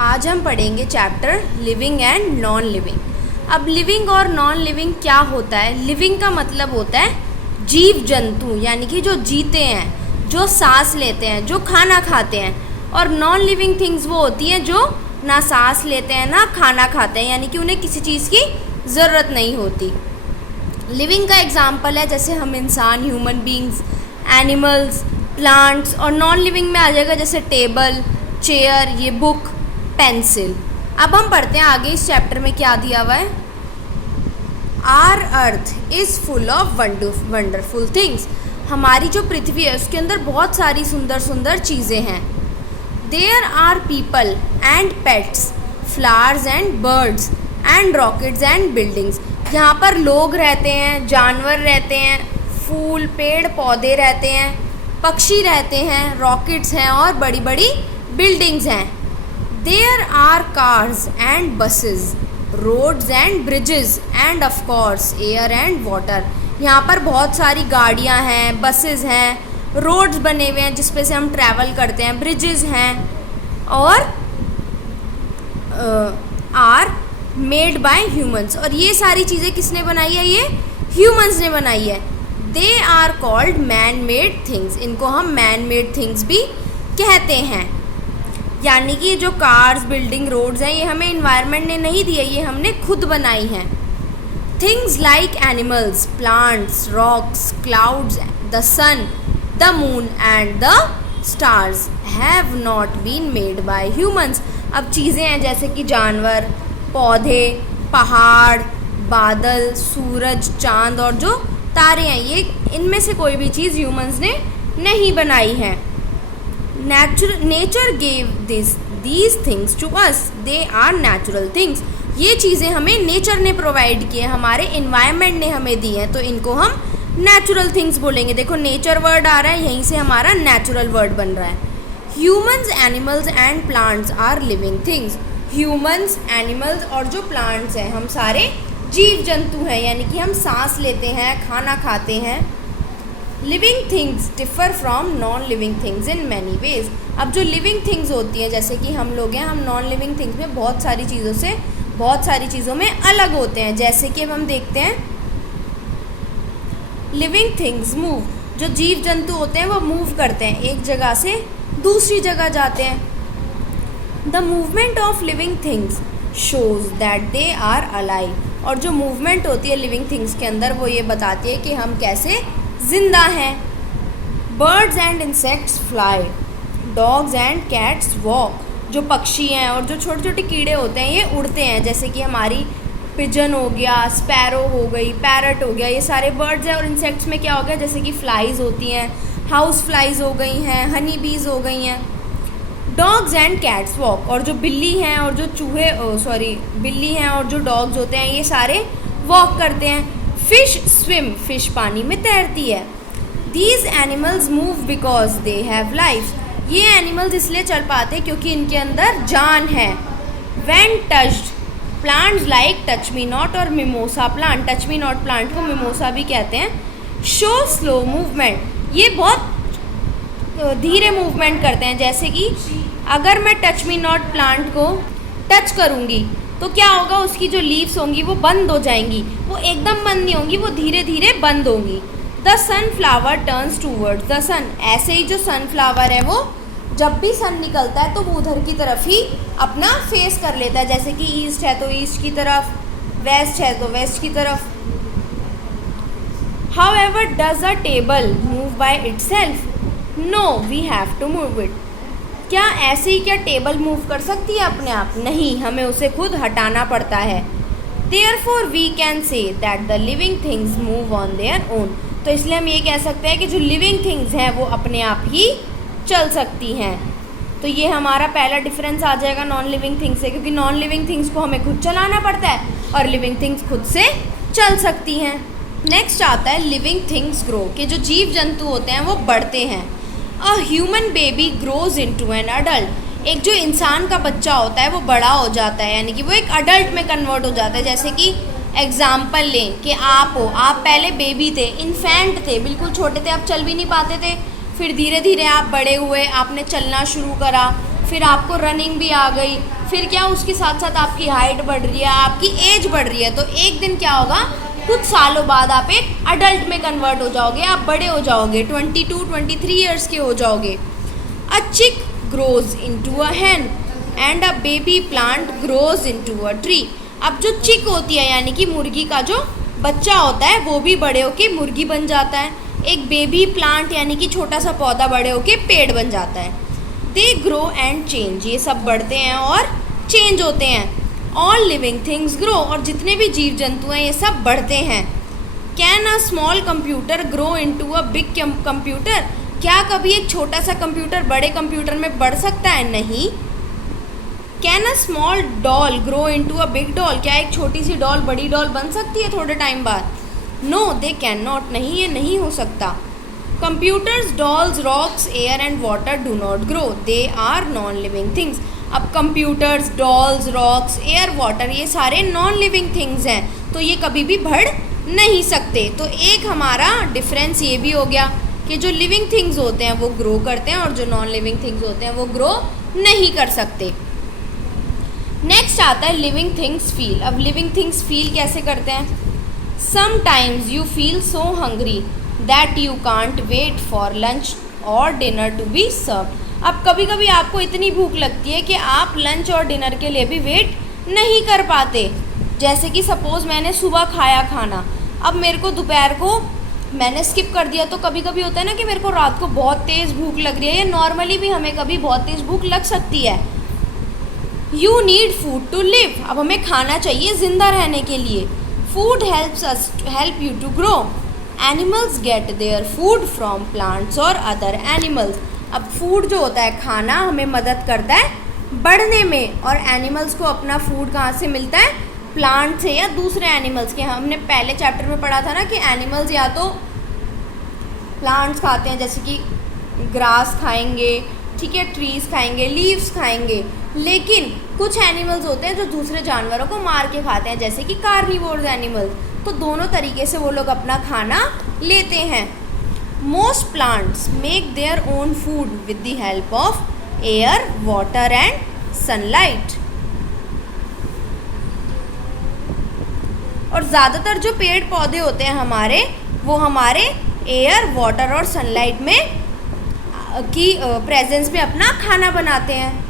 आज हम पढ़ेंगे chapter living and non living. अब लिविंग और नॉन लिविंग क्या होता है? लिविंग का मतलब होता है जीव जंतु, यानी कि जो जीते हैं, जो सांस लेते हैं, जो खाना खाते हैं। और नॉन लिविंग थिंग्स वो होती हैं जो ना सांस लेते हैं ना खाना खाते हैं, यानी कि उन्हें किसी चीज़ की ज़रूरत नहीं होती। लिविंग का एग्जाम्पल है जैसे हम इंसान, ह्यूमन बींग्स, एनिमल्स, प्लांट्स। और नॉन लिविंग में आ जाएगा जैसे टेबल, चेयर, ये बुक, पेंसिल। अब हम पढ़ते हैं आगे इस चैप्टर में क्या दिया हुआ है। Our earth is full of wonderful things. हमारी जो पृथ्वी है उसके अंदर बहुत सारी सुंदर सुंदर चीज़ें हैं। There are people and pets, flowers and birds and rockets and buildings. यहाँ पर लोग रहते हैं, जानवर रहते हैं, फूल, पेड़ पौधे रहते हैं, पक्षी रहते हैं, रॉकेट्स हैं और बड़ी बड़ी बिल्डिंग्स हैं। There are cars and buses, roads and bridges and of course air and water. यहाँ पर बहुत सारी गाड़ियाँ हैं, बसेस हैं, रोड्स बने हुए हैं जिस पे से हम ट्रैवल करते हैं, ब्रिजेस हैं और आर मेड बाय ह्यूमंस। और ये सारी चीज़ें किसने बनाई है? ये ह्यूमंस ने बनाई है। They are called man made things. इनको हम मैन मेड थिंग्स भी कहते हैं। यानी कि जो कार्स, बिल्डिंग, रोड्स हैं ये हमें इन्वायरमेंट ने नहीं दी है, ये हमने खुद बनाई हैं। Things like animals, plants, rocks, clouds, the sun, the moon and the stars have not been made by humans. अब चीज़ें हैं जैसे कि जानवर, पौधे, पहाड़, बादल, सूरज, चांद और जो तारे हैं, ये इनमें से कोई भी चीज़ ह्यूमंस ने नहीं बनाई है। Nature gave these things to us, they are natural things. ये चीज़ें हमें नेचर ने प्रोवाइड की है, हमारे इन्वायरमेंट ने हमें दी हैं, तो इनको हम नेचुरल थिंग्स बोलेंगे। देखो नेचर वर्ड आ रहा है, यहीं से हमारा नेचुरल वर्ड बन रहा है। Humans, animals and plants are living things. Humans, animals और जो प्लांट्स हैं, हम सारे जीव जंतु हैं, यानी कि हम सांस लेते हैं, खाना खाते हैं। Living things differ from non living things in many ways. अब जो लिविंग थिंग्स होती हैं जैसे कि हम लोग हैं, हम नॉन लिविंग थिंग्स में बहुत सारी चीज़ों में अलग होते हैं। जैसे कि अब हम देखते हैं लिविंग थिंग्स मूव। जो जीव जंतु होते हैं वो मूव करते हैं, एक जगह से दूसरी जगह जाते हैं। The movement of living things shows that they are alive. और जो मूवमेंट होती है लिविंग थिंग्स के अंदर वो ये बताती है कि हम कैसे जिंदा हैं। Birds and insects fly, dogs and cats walk. जो पक्षी हैं और जो छोटे छोटे कीड़े होते हैं ये उड़ते हैं, जैसे कि हमारी पिजन हो गया, स्पैरो हो गई, पैरट हो गया, ये सारे बर्ड्स हैं। और इंसेक्ट्स में क्या हो गया, जैसे कि फ्लाइज होती हैं, हाउस फ्लाइज हो गई हैं, हनी बीज हो गई हैं। Dogs and cats walk. और जो बिल्ली हैं और जो बिल्ली हैं और जो डॉग्स होते हैं ये सारे वॉक करते हैं। फिश स्विम, फिश पानी में तैरती है। These animals move because they have life. ये एनिमल्स इसलिए चल पाते हैं क्योंकि इनके अंदर जान है। When touched, plants like touch me not और mimosa plant, touch me not plant को मिमोसा भी कहते हैं, शो स्लो मूवमेंट। ये बहुत धीरे मूवमेंट करते हैं। जैसे कि अगर मैं टच मी नॉट प्लांट को टच करूँगी तो क्या होगा, उसकी जो लीव्स होंगी वो बंद हो जाएंगी, वो एकदम बंद नहीं होंगी, वो धीरे धीरे बंद होंगी। The sunflower turns towards the sun. ऐसे ही जो सनफ्लावर है वो जब भी सन निकलता है तो वो उधर की तरफ ही अपना फेस कर लेता है। जैसे कि ईस्ट है तो ईस्ट की तरफ, वेस्ट है तो वेस्ट की तरफ। However does a table move by itself? No, we have to move it. क्या ऐसे ही क्या टेबल मूव कर सकती है अपने आप? नहीं, हमें उसे खुद हटाना पड़ता है। Therefore we can say that the living things move on their own. तो इसलिए हम ये कह सकते हैं कि जो लिविंग थिंग्स हैं वो अपने आप ही चल सकती हैं। तो ये हमारा पहला डिफरेंस आ जाएगा नॉन लिविंग थिंग्स से, क्योंकि नॉन लिविंग थिंग्स को हमें खुद चलाना पड़ता है और लिविंग थिंग्स खुद से चल सकती हैं। नेक्स्ट आता है लिविंग थिंग्स ग्रो, कि जो जीव जंतु होते हैं वो बढ़ते हैं। A human baby grows into an adult. एक जो इंसान का बच्चा होता है वो बड़ा हो जाता है, यानी कि वो एक अडल्ट में कन्वर्ट हो जाता है। जैसे कि एग्जाम्पल लें कि आप पहले बेबी थे, इन्फेंट थे, बिल्कुल छोटे थे, आप चल भी नहीं पाते थे। फिर धीरे धीरे आप बड़े हुए, आपने चलना शुरू करा, फिर आपको रनिंग भी आ गई, फिर क्या उसके साथ साथ आपकी हाइट बढ़ रही है, आपकी एज बढ़ रही है, तो एक दिन क्या होगा, कुछ सालों बाद आप एक अडल्ट में कन्वर्ट हो जाओगे, आप बड़े हो जाओगे, 22-23 ईयर्स के हो जाओगे। अ चिक grows into a hen and a baby plant grows into a tree. अब जो चिक होती है यानी कि मुर्गी का जो बच्चा होता है वो भी बड़े होके मुर्गी बन जाता है, एक बेबी प्लांट यानी कि छोटा सा पौधा बड़े होके पेड़ बन जाता है। दे ग्रो एंड चेंज, ये सब बढ़ते हैं और चेंज होते हैं। ऑल लिविंग थिंग्स ग्रो, और जितने भी जीव जंतु हैं ये सब बढ़ते हैं। Can a small computer grow into a big computer, क्या कभी एक छोटा सा कंप्यूटर बड़े कंप्यूटर में बढ़ सकता है? नहीं। Can a small doll grow into a big doll, क्या एक छोटी सी डॉल बड़ी डॉल बन सकती है थोड़े टाइम बाद? नो दे कैन नॉट, नहीं ये नहीं हो सकता। Computers, dolls, rocks, air and water do not grow, they are non living things. अब computers, dolls, rocks, air, water ये सारे नॉन लिविंग थिंग्स हैं, तो ये कभी भी बढ़ नहीं सकते। तो एक हमारा डिफरेंस ये भी हो गया कि जो लिविंग थिंग्स होते हैं वो ग्रो करते हैं और जो नॉन लिविंग थिंग्स होते हैं वो ग्रो नहीं कर सकते। नेक्स्ट आता है लिविंग थिंग्स फील। अब लिविंग थिंग्स फील कैसे करते हैं? Sometimes you feel so hungry that you can't wait for lunch और डिनर टू बी सर्व। अब कभी कभी आपको इतनी भूख लगती है कि आप लंच और डिनर के लिए भी वेट नहीं कर पाते। जैसे कि सपोज़ मैंने सुबह खाया खाना, अब मेरे को दोपहर को मैंने स्किप कर दिया, तो कभी कभी होता है ना कि मेरे को रात को बहुत तेज़ भूख लग रही है, या नॉर्मली भी हमें कभी बहुत तेज़ भूख लग सकती है। You need food to live, अब हमें खाना चाहिए ज़िंदा रहने के लिए। Food help you to grow. Animals get their food from plants और अदर एनिमल्स। अब फूड जो होता है, खाना, हमें मदद करता है बढ़ने में, और एनिमल्स को अपना फूड कहाँ से मिलता है? प्लांट से या दूसरे एनिमल्स के। हमने पहले चैप्टर में पढ़ा था ना कि एनिमल्स या तो प्लांट्स खाते हैं, जैसे कि ग्रास खाएंगे, ठीक है, ट्रीज़ खाएंगे, लीव्स खाएंगे, लेकिन कुछ एनिमल्स होते हैं जो दूसरे जानवरों को मार के खाते हैं, जैसे कि कार्निवोर्स एनिमल्स। तो दोनों तरीके से वो लोग अपना खाना लेते हैं। Most plants make their own food with the help of air, water and sunlight. और ज़्यादातर जो पेड़ पौधे होते हैं हमारे, वो हमारे एयर, वाटर और सनलाइट में की प्रेजेंस में अपना खाना बनाते हैं।